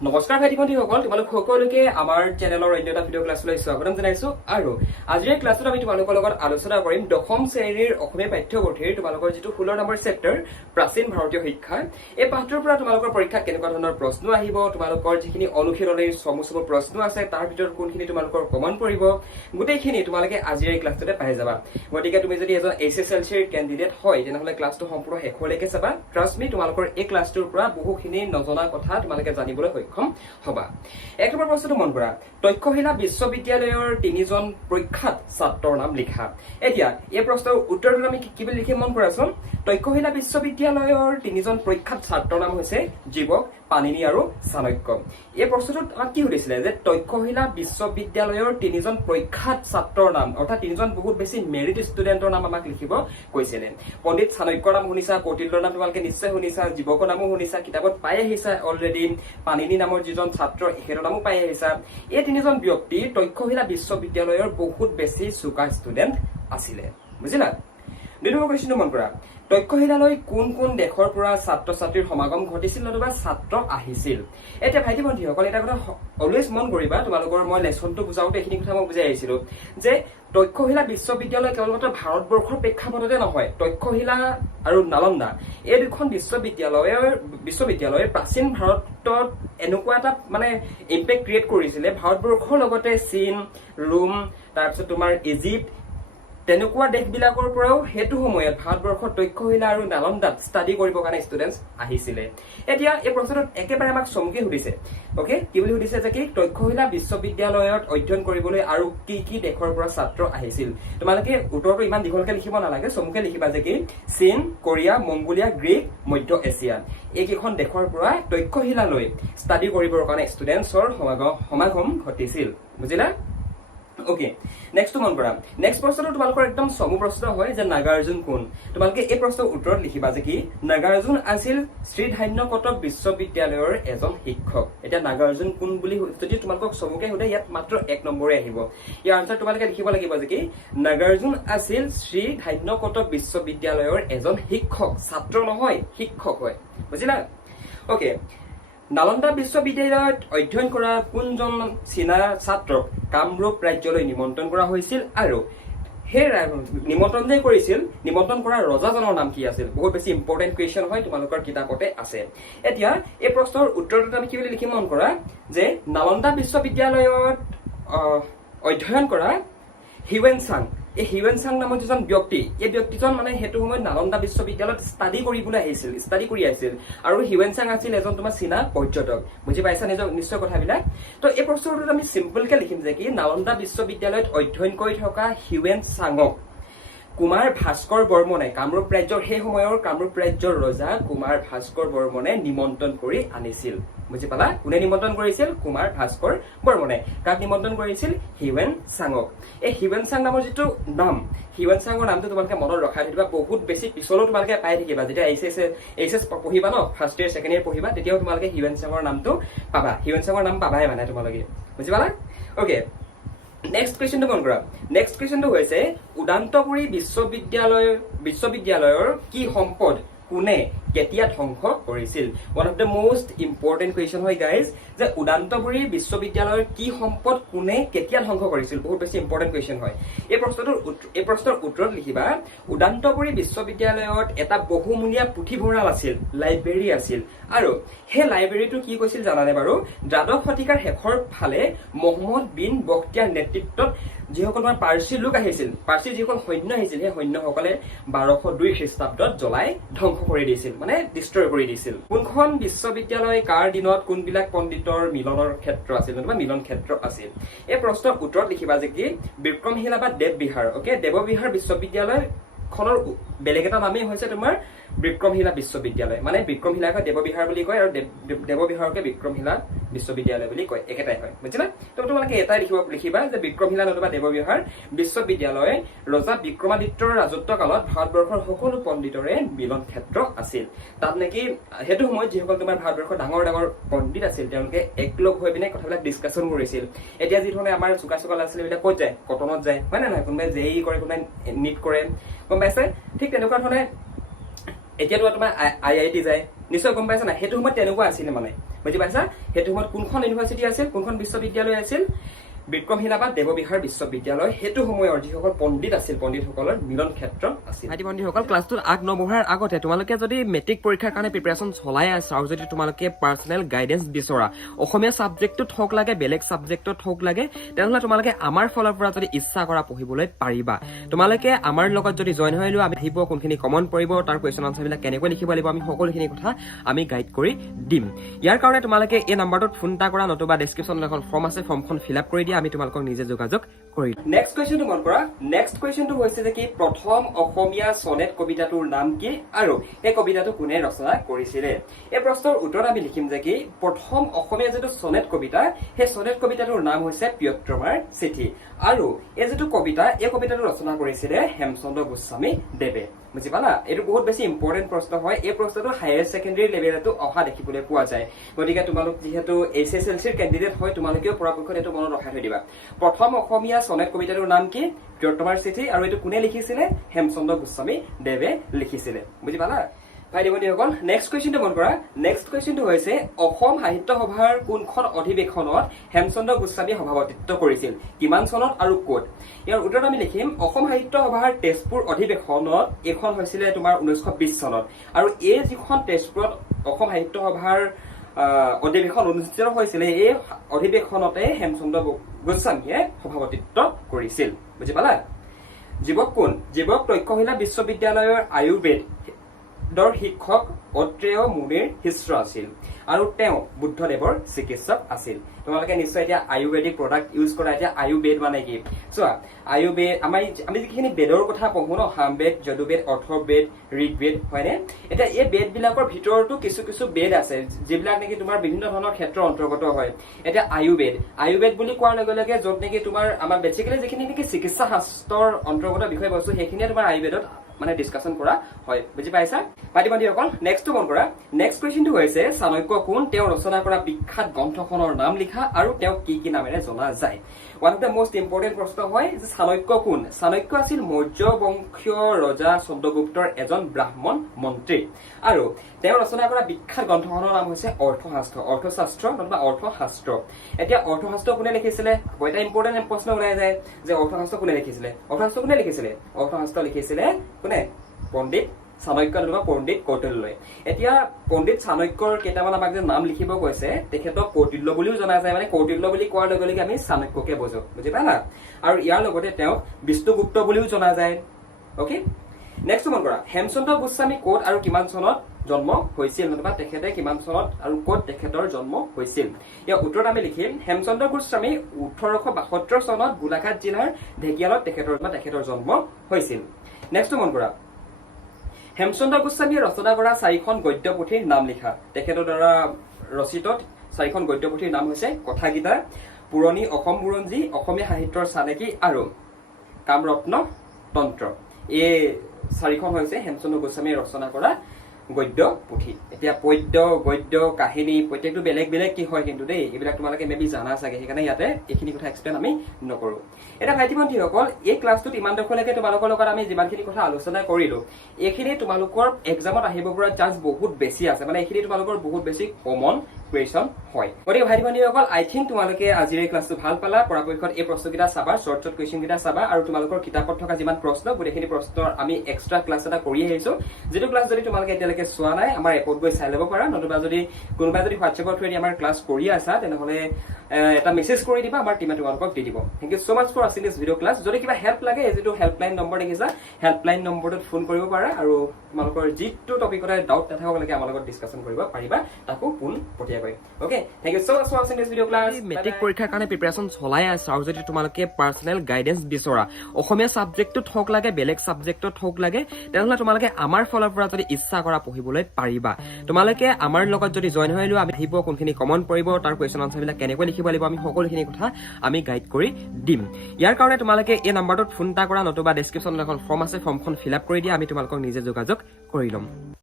নমস্কাৰ ভাইটি ভণ্টিসকল, তোমালোক সকলোকে আমাৰ চেনেলৰ অন্য এটা ভিডিঅ' ক্লাছলৈ স্বাগতম জনাইছো। আৰু আজিৰ ক্লাছত আমি তোমালোকৰ লগত আলোচনা কৰিম দশম শ্ৰেণীৰ অসমীয়া পাঠ্যপুথিৰ তোমালোকৰ যিটো 16 নম্বৰ চেপ্টাৰ প্ৰাচীন ভাৰতীয় শিক্ষা। এই পাঠটোৰ পৰা তোমালোকৰ পৰীক্ষাত কেনেকুৱা ধৰণৰ প্ৰশ্ন আহিব, তোমালোকৰ যিখিনি অনুশীলনীৰ চমু প্ৰশ্ন আছে তাৰ ভিতৰত কোনখিনি তোমালোকৰ কমন পৰিব, গোটেইখিনি তোমালোকে আজিৰ এই ক্লাছটোতে পাই যাবা। গতিকে তুমি যদি এজন HSLCৰ কেণ্ডিডেট হয় তেনেহ'লে ক্লাছটো সম্পূৰ্ণ শেষলৈকে চাবা। ট্ৰাষ্ট মি, তোমালোকৰ এই ক্লাছটোৰ পৰা বহুখিনি নজনা কথা তোমালোকে জানিবলৈ সক্ষম হবা। এক নম্বৰ প্ৰশ্নটো মন কৰা, তক্ষশিলা বিশ্ববিদ্যালয়ৰ 3জন প্ৰখ্যাত ছাত্ৰৰ নাম লিখা। এতিয়া এই প্ৰশ্নৰ উত্তৰটো আমি কি বুলি লিখিম মন কৰাচোন। তক্ষশিলা বিশ্ববিদ্যালয়ৰ 3জন প্ৰখ্যাত ছাত্ৰৰ নাম হৈছে জীৱক, পাণিনি আৰু চাণক্য। এই প্ৰশ্নটোত আমাক কি সুধিছিলে যে তক্ষশিলা বিশ্ববিদ্যালয়ৰ 3জন প্ৰখ্যাত ছাত্ৰৰ নাম, অৰ্থাৎ 3জন বহুত বেছি মেৰিট ষ্টুডেণ্টৰ নাম আমাক লিখিব কৈছিলে। পণ্ডিত চাণক্যৰ নাম শুনিছা, কৌটিল্যৰ নাম তোমালোকে নিশ্চয় শুনিছা, জীৱকৰ নামো শুনিছা, কিতাপত পাই আহিছা অলৰেডি। পাণিনি নামৰ যিজন ছাত্ৰ সেইৰ নামো পাই আহিছা। এই 3জন ব্যক্তি তক্ষশিলা বিশ্ববিদ্যালয়ৰ বহুত বেছি চোকা ষ্টুডেণ্ট আছিলে, বুজিলা। 2 নম্বৰ কুৱেশ্যনটো মন কৰা, তক্ষশিলালৈ কোন কোন দেশৰ পৰা ছাত্ৰ ছাত্ৰীৰ সমাগম ঘটিছিল নতুবা ছাত্ৰ আহিছিল। এতিয়া ভাইটি ভণ্টিসকল এটা কথা অলৱেজ মন কৰিবা, তোমালোকৰ মই লেচনটো বুজাওঁতে এইখিনি কথা মই বুজাই আহিছিলো যে তক্ষশিলা বিশ্ববিদ্যালয় কেৱল মাত্ৰ ভাৰতবৰ্ষৰ প্ৰেক্ষাপটতে নহয়, তক্ষশিলা আৰু নালন্দা এই দুখন বিশ্ববিদ্যালয়ে প্ৰাচীন ভাৰতত এনেকুৱা এটা মানে ইম্পেক্ট ক্ৰিয়েট কৰিছিলে, ভাৰতবৰ্ষৰ লগতে চীন, ৰোম, তাৰপিছত তোমাৰ ইজিপ্ত, তেনেকুৱা দেশবিলাকৰ পৰাও সেইটো সময়ত ভাৰতবৰ্ষৰ তক্ষশিলা আৰু নালন্দাত ষ্টাডি কৰিবৰ কাৰণে ষ্টুডেণ্টছ আহিছিলে। এতিয়া এই প্ৰশ্নটোত একেবাৰে আমাক চমুকে সুধিছে, অকে, কি বুলি সুধিছে যে কি তক্ষশিলা বিশ্ববিদ্যালয়ত অধ্যয়ন কৰিবলৈ আৰু কি কি দেশৰ পৰা ছাত্ৰ আহিছিল। তোমালোকে উত্তৰটো ইমান দীঘলকে লিখিব নালাগে, চমুকে লিখিবা যে কি চীন, কোৰিয়া, মংগোলিয়া, গ্ৰীক, মধ্য এছিয়া এইকেইখন দেশৰ পৰা তক্ষশিলালৈ ষ্টাডি কৰিবৰ কাৰণে ষ্টুডেণ্টছৰ সমাগম ঘটিছিল, বুজিলা। অকে, নেক্সটটো মন কৰা। নেক্সট প্ৰশ্নটো তোমালোকৰ একদম চমু প্ৰশ্ন হয় যে নাগাৰ্জুন কোন। তোমালোকে এই প্ৰশ্নৰ উত্তৰত লিখিবা যে কি নাগাৰ্জুন আছিল শ্ৰীধান্য কটক বিশ্ববিদ্যালয়ৰ এজন শিক্ষক। এতিয়া নাগাৰ্জুন কোন বুলি যদি তোমালোকক চমুকে সোধে ইয়াত মাত্ৰ 1 নম্বৰে আহিব। ইয়াৰ আনচাৰ তোমালোকে লিখিব লাগিব যে কি নাগাৰ্জুন আছিল শ্ৰীধান্য কটক বিশ্ববিদ্যালয়ৰ এজন শিক্ষক, ছাত্ৰ নহয় শিক্ষক হয়, বুজিলা। অকে, নালন্দা বিশ্ববিদ্যালয়ত অধ্যয়ন কৰা কোনজন চীনা ছাত্ৰক কামৰূপ ৰাজ্যলৈ নিমন্ত্ৰণ কৰা হৈছিল আৰু সেই নিমন্ত্ৰণ যে কৰিছিল, নিমন্ত্ৰণ কৰা ৰজাজনৰ নাম কি আছিল। বহুত বেছি ইম্পৰ্টেণ্ট কুৱেশ্যন হয়, তোমালোকৰ কিতাপতে আছে। এতিয়া এই প্ৰশ্নৰ উত্তৰটোত আমি কি বুলি লিখিম মন কৰা যে নালন্দা বিশ্ববিদ্যালয়ত অধ্যয়ন কৰা হিউৱেনচাং, এই হিউৱেনচাং নামৰ যিজন ব্যক্তি, এই ব্যক্তিজন মানে সেইটো সময়ত নালন্দা বিশ্ববিদ্যালয়ত ষ্টাডি কৰিবলৈ আহিছিল, ষ্টাডি কৰি আহিছিল। আৰু হিউৱেনচাং আছিল এজন তোমাৰ চীনা পৰ্যটক, বুজি পাইছা নিশ্চয় কথাবিলাক। তো এই প্ৰশ্নটোত আমি চিম্পলকে লিখিম যে কি নালন্দা বিশ্ববিদ্যালয়ত অধ্যয়ন কৰি থকা হিউৱেনচাঙক কুমাৰ ভাস্কৰ বৰ্মনে, কামৰূপ ৰাজ্যৰ সেই সময়ৰ কামৰূপ ৰাজ্যৰ ৰজা কুমাৰ ভাস্কৰ বৰ্মনে নিমন্ত্ৰণ কৰি আনিছিল, বুজি পালা। কোনে নিমন্ত্ৰণ কৰিছিল? কুমাৰ ভাস্কৰ বৰ্মনে। কাক নিমন্ত্ৰণ কৰিছিল? হিউৱেনচাঙক। এই হিউৱেনচাং নামৰ যিটো নাম, হিউৱেনচাঙৰ নামটো তোমালোকে মনত ৰখাই থাকিবা, বহুত বেছি পিছলৈও তোমালোকে পাই থাকিবা। যেতিয়া এইচ পঢ়িবা ন, ফাৰ্ষ্ট ইয়েৰ ছেকেণ্ড ইয়েৰ পঢ়িবা, তেতিয়াও তোমালোকে হিউৱেনচাঙৰ নামটো পাবা, হিউৱেনচাঙৰ নাম পাবাই মানে তোমালোকে, বুজি পালা। অকে, নেক্সট কুৱেশ্যনটো মন কৰা। নেক্সট কুৱেশ্যনটো হৈছে উদান্তপুৰী বিশ্ববিদ্যালয়ৰ কি সম্পদ কোনে কেতিয়া ধ্বংস কৰিছিল। One of the most important question হয় গাইজ, যে উদান্তপুৰী বিশ্ববিদ্যালয়ৰ কি সম্পদ কোনে কেতিয়া ধ্বংস কৰিছিল। বহুত বেছি ইম্পৰ্টেণ্ট কুৱেশ্যন হয়। এই প্ৰশ্নৰ উত্তৰত লিখিবা উদান্তপুৰী বিশ্ববিদ্যালয়ত এটা বহুমূলীয়া পুথিভঁৰাল আছিল, লাইব্ৰেৰী আছিল। আৰু সেই লাইব্ৰেৰীটো কি কৈছিল জানানে বাৰু? দ্বাদশ শতিকাৰ শেষৰ ফালে মহম্মদ বিন বখতিয়াৰ নেতৃত্বত যিসকল আমাৰ পাৰ্চী লোক আহিছিল, পাৰ্চীৰ যিসকল সৈন্য আহিছিল, সেই সৈন্যসকলে 1202 খ্ৰীষ্টাব্দত জ্বলাই ধ্বংস কৰি দিছিল, মানে ডিষ্ট্ৰয় কৰি দিছিল। কোনখন বিশ্ববিদ্যালয় কাৰ দিনত কোনবিলাক পণ্ডিতৰ মিলনৰ ক্ষেত্ৰ আছিল বা মিলন ক্ষেত্ৰ আছিল। এই প্ৰশ্নৰ উত্তৰত লিখিবা যে কি বিক্ৰমশিলা বা দেৱবিহাৰ। অকে, দেৱবিহাৰ বিশ্ববিদ্যালয় খনৰ বেলেগ এটা নামেই হৈছে তোমাৰ বিক্ৰমশিলা বিশ্ববিদ্যালয়, মানে বিক্ৰমশিলাকে দেৱবিহাৰ বুলি কয় আৰু দেৱবিহাৰকে বিক্ৰমশিলা বিশ্ববিদ্যালয় বুলি কয়, একেটাই হয়, বুজিলা। তো তোমালোকে এটাই লিখিবা যে বিক্ৰমশিলা নতুবা দেৱবিহাৰ বিশ্ববিদ্যালয় ৰজা বিক্ৰমাদিত্যৰ ৰাজত্ব কালত ভাৰতবৰ্ষৰ সকলো পণ্ডিতৰে মিলন ক্ষেত্ৰ আছিল। তাত নেকি সেইটো সময়ত যিসকল তোমাৰ ভাৰতবৰ্ষৰ ডাঙৰ ডাঙৰ পণ্ডিত আছিল তেওঁলোকে একলগ হৈ পিনে কথাবিলাক ডিছকাশ্যন কৰিছিল। এতিয়া যি ধৰণে আমাৰ চোকা ল'ৰা ছোৱালীবিলাক ক'ত যায়? কটনত যায়, হয় নে নহয়? কোনোবাই JEE কৰে, কোনোবাই NEET কৰে, গম পাইছে? ঠিক তেনেকুৱা ধৰণে এতিয়াতো তোমাৰ IIT যায়, নিশ্চয় গম পাইছা না। সেইটো সময়ত তেনেকুৱা আছিলে মানে বুজি পাইছা সেইটো সময়ত কোনখন ইউনিভাৰ্চিটি আছিল কোনখন বিশ্ববিদ্যালয় আছিল বিক্ৰমশিলা বা দেৱবিহাৰ বিশ্ববিদ্যালয় সেইটো সময়ৰ যিসকল পণ্ডিত আছিল পণ্ডিতসকলৰ মিলন ক্ষেত্ৰ আছিল ভাইটি বন্ধুসকল ক্লাছটোত আগ নবঢ়াৰ আগতে তোমালোকে যদি মেট্ৰিক পৰীক্ষাৰ কাৰণে প্ৰিপাৰেচন চলাই আছা আৰু যদি তোমালোকে পাৰ্চনেল গাইডেন্স বিচৰা অসমীয়া ছাবজেক্টত হওক লাগে বেলেগ ছাবজেক্টত হওক লাগে তেনেহ'লে তোমালোকে আমাৰ ফালৰ পৰা যদি ইচ্ছা কৰা পঢ়িবলৈ পাৰিবা তোমালোকে আমাৰ লগত যদি জইন হৈ লোৱা আমি আহিব কোনখিনি কমন পৰিব তাৰ কুৱেশ্যন আনচাৰবিলাক কেনেকৈ লিখিব লাগিব আমি সকলোখিনি কথা আমি গাইড কৰি দিম ইয়াৰ কাৰণে তোমালোকে এই নাম্বাৰটোত ফোন এটা কৰা নতুবা ডেছক্ৰিপশ্যনত এখন ফৰ্ম আছে ফৰ্মখন ফিল আপ কৰি দিয়া আমি তোমালোকক নিজে যোগাযোগ কৰি নেক্সট কুৱেশ্যনটো মন কৰা নেক্সট কুৱেশ্যনটো হৈছে যে কি প্ৰথম অসমীয়া সনেট কবিতাটোৰ নাম কি আৰু এই কবিতাটো কোনে ৰচনা কৰিছিলে এই প্ৰশ্নৰ উত্তৰ আমি লিখিম যে কি প্ৰথম অসমীয়া যেটো সনেট কবিতা সেই সনেট কবিতাটোৰ নাম হৈছে প্ৰিয়তমাৰ চিঠি আৰু এই যেটো কবিতা এই কবিতাটো ৰচনা কৰিছিলে হেমচন্দ্ৰ গোস্বামী দেৱে বুজি পালা এইটো বহুত বেছি ইম্পৰ্টেন্ট প্ৰশ্ন হয় এই প্ৰশ্নটো হায়াৰ সেকেন্ডাৰী লেভেলতো অহা দেখিবলৈ পোৱা যায় গতিকে তোমালোক যেহেতু এইচএছএলসিৰ কেণ্ডিডেট হয় তোমালোকেও পৰাপক্ষত এইটো মনত ৰখাই থৈ দিবা প্ৰথম অসমীয়া সনেট কবিতাটোৰ নাম কি প্ৰিয়তমাৰ চিঠি আৰু এইটো কোনে লিখিছিলে হেমচন্দ্ৰ গোস্বামী দেৱে লিখিছিলে বুজি পালা ভাইটি বন্ধুসকল নেক্সট কুৱেশ্যনটো মন কৰা নেক্সট কুৱেশ্যনটো হৈছে অসম সাহিত্য সভাৰ কোনখন অধিৱেশনত হেমচন্দ্ৰ গোস্বামী সভাপতিত্ব কৰিছিল কিমান চনত আৰু ক'ত ইয়াৰ উত্তৰত আমি লিখিম অসম সাহিত্য সভাৰ তেজপুৰ অধিৱেশনত এইখন হৈছিলে তোমাৰ 1920 চনত আৰু এই যিখন তেজপুৰত অসম সাহিত্য সভাৰ অধিৱেশন অনুষ্ঠিত হৈছিলে এই অধিৱেশনতে হেমচন্দ্ৰ গোস্বামীয়ে সভাপতিত্ব কৰিছিল বুজি পালা জীৱক কোন জীৱক তক্ষশিলা বিশ্ববিদ্যালয়ৰ আয়ুৰ্বেদ শিক্ষক অত্ৰেয় মুনিৰ শিষ্য আছিল আৰু তেওঁ বুদ্ধদেৱৰ চিকিৎসক আছিল তোমালোকে নিশ্চয় এতিয়া আয়ুৰ্বেদিক প্ৰডাক্ট ইউজ কৰা এতিয়া আয়ুৰ্বেদ মানে কি চোৱা আয়ুৰ্বেদ আমি যিখিনি বেদৰ কথা পঢ়ো ন সামবেদ যদুবেদ অৰ্থবেদ ঋগবেদ হয়নে এতিয়া এই বেদবিলাকৰ ভিতৰতো কিছু কিছু বেদ আছে যিবিলাক নেকি তোমাৰ বিভিন্ন ধৰণৰ ক্ষেত্ৰৰ অন্তৰ্গত হয় এতিয়া আয়ুৰ্বেদ বুলি কোৱাৰ লগে লগে য'ত নেকি তোমাৰ আমাৰ বেচিকেলি যিখিনি নেকি চিকিৎসা শাস্ত্ৰৰ অন্তৰ্গত বিষয়বস্তু সেইখিনিয়ে তোমাৰ আয়ুৰ্বেদত মানে ডিসকাশন কৰা হয় বুজি পাইছা পাতি বন্ধুসকল নেক্সটটো মন কৰা নেক্সট কুৱেশ্যনটো হৈছে চাণক্য কোন তেওঁ ৰচনা কৰা বিখ্যাত গ্ৰন্থখনৰ নাম লিখা আৰু তেওঁ কি কি নামেৰে জনা যায় one of the most important প্ৰশ্ন হয় যে চাণক্য কোন চাণক্য আছিল মৌৰ্য বংশীয় ৰজা চন্দ্ৰগুপ্তৰ এজন ব্ৰাহ্মণ মন্ত্ৰী আৰু তেওঁ ৰচনা কৰা বিখ্যাত গ্ৰন্থখনৰ নাম হৈছে অৰ্থশাস্ত্ৰ নতুবা অৰ্থশাস্ত্ৰ এতিয়া অৰ্থশাস্ত্ৰ কোনে লিখিছিলে এটা ইম্পৰ্টেন্ট প্ৰশ্ন ওলাই যায় যে অৰ্থশাস্ত্ৰ কোনে লিখিছিলে অৰ্থশাস্ত্ৰ লিখিছিলে কোনে পণ্ডিত চাণক্য নতুবা পণ্ডিত কৌটিল্যই এতিয়া পণ্ডিত চাণক্যৰ কেইটামান আমাক যে নাম লিখিব কৈছে তেখেতক কৌটিল্য বুলিও জনা যায় মানে কৌটিল্য বুলি কোৱাৰ লগে লগে আমি চাণক্যকে বুজো বুজি পালা আৰু ইয়াৰ লগতে তেওঁ বিষ্ণুগুপ্ত বুলিও জনা যায় ওকে নেক্সট মন কৰা হেমচন্দ্ৰ গোস্বামী ক'ত আৰু কিমান চনত জন্ম হৈছিল নতুবা তেখেতে কিমান চনত আৰু ক'ত তেখেতৰ জন্ম হৈছিল ইয়াৰ উত্তৰত আমি লিখিম হেমচন্দ্ৰ গোস্বামী 1872 চনত গোলাঘাট জিলাৰ ঢেকিয়ালত তেখেতৰ জন্ম হৈছিল নেক্সট মন কৰা হেমচন্দ্ৰ গোস্বামীয়ে ৰচনা কৰা 4খন গদ্য পুথিৰ নাম লিখা তেখেতৰ দ্বাৰা ৰচিত 4খন গদ্য পুথিৰ নাম হৈছে কথাগীতা পুৰণি অসম বুৰঞ্জী অসমীয়া সাহিত্যৰ চানেকি আৰু কামৰত্ন তন্ত্ৰ এই 4খন হৈছে হেমচন্দ্ৰ গোস্বামীয়ে ৰচনা কৰা গদ্য পুথি এতিয়া পদ্য গদ্য কাহিনী প্ৰত্যেকটো বেলেগ বেলেগ কি হয় কিন্তু দেই এইবিলাক তোমালোকে মেবি জানা চাগে সেইকাৰণে ইয়াতে এইখিনি কথা এক্সপ্লেইন আমি নকৰো এটা ভাইটি ভণ্টিসকল এই ক্লাছটোত ইমান দখলৈকে তোমালোকৰ লগত আমি যিমানখিনি কথা আলোচনা কৰিলো এইখিনি তোমালোকৰ এক্সামত আহিব পৰা চান্স বহুত বেছি আছে মানে এইখিনি তোমালোকৰ বহুত বেছি কমন কুৱেশ্যন হয় গতিকে ভাইটি ভণ্টিসকল আই থিংক তোমালোকে আজিৰ এই ক্লাছটো ভাল পালা পৰাপক্ষত এই প্ৰশ্নকেইটা চাবা শ্বৰ্ট কুৱেশ্যন কেইটা চাবা আৰু তোমালোকৰ কিতাপত থকা যিমান প্ৰশ্ন গোটেইখিনি প্ৰশ্নৰ আমি এক্সট্ৰা ক্লাছ এটা কৰি আহিছো যেটো ক্লাছ যদি তোমালোকে এতিয়ালৈকে চোৱা নাই আমাৰ এপত গৈ চাই ল'ব পাৰা নতুবা যদি কোনোবাই যদি হোৱাটছএপৰ থ্ৰুৱেদি আমাৰ ক্লাছ কৰি আছা তেনেহ'লে এটা মেছেজ কৰি দিবা আমাৰ টিমে তোমালোকক দি দিব thank you so much for ৱাচিং দিছ ভিডিঅ' ক্লাছ যদি কিবা হেল্প লাগে এই যিটো হেল্পলাইন নম্বৰ দেখিছা হেল্পলাইন নম্বৰটোত ফোন কৰিব পাৰা আৰু তোমালোকৰ যিটো টপিকতে ডাউট নাথাকক লাগে আমাৰ লগত ডিসকাশন কৰিব পাৰিবা তাকো পোন পঠিয়াকৈ okay thank you so much for ৱাচিং দিছ ভিডিঅ' ক্লাছ মেট্ৰিক পৰীক্ষাৰ কাৰণে প্ৰিপাৰেচন চলাই আছা আৰু যদি তোমালোকে পাৰ্চনেল গাইডেন্স বিচৰা অসমীয়া ছাবজেক্টত হওক লাগে বেলেগ ছাবজেক্টত হওক লাগে তেনেহ'লে তোমালোকে আমাৰ ফালৰ পৰা যদি ইচ্ছা কৰা পঢ়িবলৈ পাৰিবা তোমালোকে আমাৰ লগত যদি জইন হৈ লোৱা আমি আহিব কোনখিনি কমন পৰিব তাৰ কুৱেশ্যন আনচাৰবিলাক কেনেকৈ লিখিব লাগিব আমি সকলোখিনি কথা আমি গাইড কৰি দিম ইয়াৰ কাৰণে তোমালোকে এই নাম্বাৰটোত ফোন এটা কৰা নতুবা ডেছক্ৰিপশ্যনত এখন ফৰ্ম আছে ফৰ্মখন ফিল আপ কৰি দিয়া আমি তোমালোকক নিজে যোগাযোগ কৰি ল'ম